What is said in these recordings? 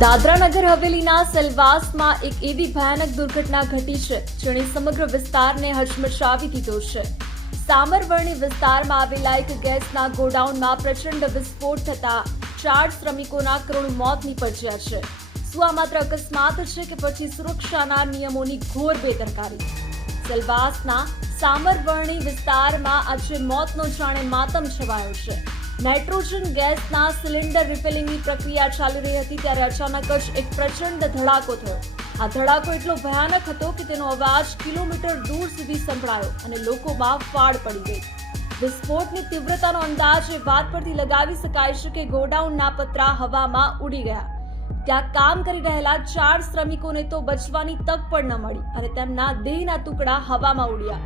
દાદરાનગર હવેલીના સેલવાસમાં એક એવી ભયાનક દુર્ઘટના ઘટી છે જેણે સમગ્ર વિસ્તારને હચમચાવી દીધો છે। સામરવર્ણી વિસ્તારમાં આવેલા એક ગેસના ગોડાઉનમાં પ્રચંડ વિસ્ફોટ થતા 4 શ્રમિકોના કરુણ મોત નીપજ્યા છે। શું આ માત્ર અકસ્માત છે કે પછી સુરક્ષાના નિયમોની ઘોર બેદરકારી? સેલવાસના સામરવર્ણી વિસ્તારમાં આજે મોતનો જાણે માતમ છવાયો છે। નાઇટ્રોજન ગેસના સિલિન્ડર રિફિલિંગની પ્રક્રિયા ચાલી રહી હતી ત્યારે અચાનક જ એક પ્રચંડ ધડાકો થયો। આ ધડાકો એટલો ભયાનક હતો કે તેનો અવાજ કિલોમીટર દૂર સુધી સંભળાયો અને લોકોમાં ફાડ પડી ગઈ। વિસ્ફોટની તીવ્રતાનો અંદાજ એ વાત પરથી લગાવી શકાય છે કે ગોડાઉનના પતરા હવામાં ઉડી ગયા। ત્યાં કામ કરી રહેલા 4 શ્રમિકોને તો બચવાની તક પણ ન મળી અને તેમના દેહના ટુકડા હવામાં ઉડ્યા।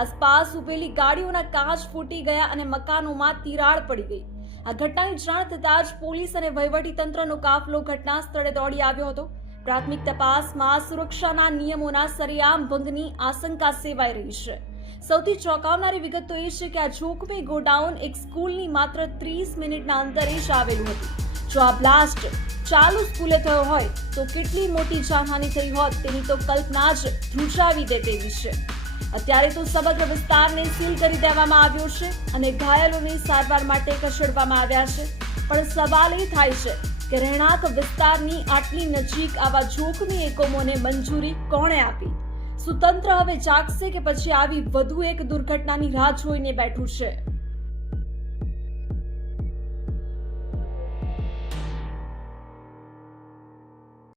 આસપાસ ઉભેલી ગાડીઓના કાચ ફૂટી ગયા અને મકાનોમાં તિરાડ પડી ગઈ। આ ઘટનાની જાણ થતાં જ પોલીસ અને વહીવટી તંત્રનો કાફલો ઘટના સ્થળે દોડી આવ્યો હતો। પ્રાથમિક તપાસમાં સુરક્ષાના નિયમોના સરેઆમ ભંગની આશંકા સેવાઈ રહી છે। સૌથી ચોંકાવનારી વિગત તો એ છે કે આ જોખમી ગોડાઉન એક સ્કૂલની માત્ર 30 મિનિટના અંતરે જ આવેલું હતું। જો આ બ્લાસ્ટ ચાલુ સ્કૂલે થયો હોય તો કેટલી મોટી જાનહાનિ થઈ હોત તેની તો કલ્પના જ ધ્રુજાવી દે તેવી છે। અત્યારે તો સમગ્ર વિસ્તારને સીલ કરી દેવામાં આવ્યો છે અને ઘાયલોને સારવાર માટે ખસેડવામાં આવ્યા છે। પણ સવાલ એ થાય છે કે રહેણાંક વિસ્તારની આટલી નજીક આવા જોખમી એકમોને મંજૂરી કોણે આપી? શું તંત્ર હવે જાગશે કે પછી આવી વધુ એક દુર્ઘટનાની રાહ જોઈને બેઠું છે?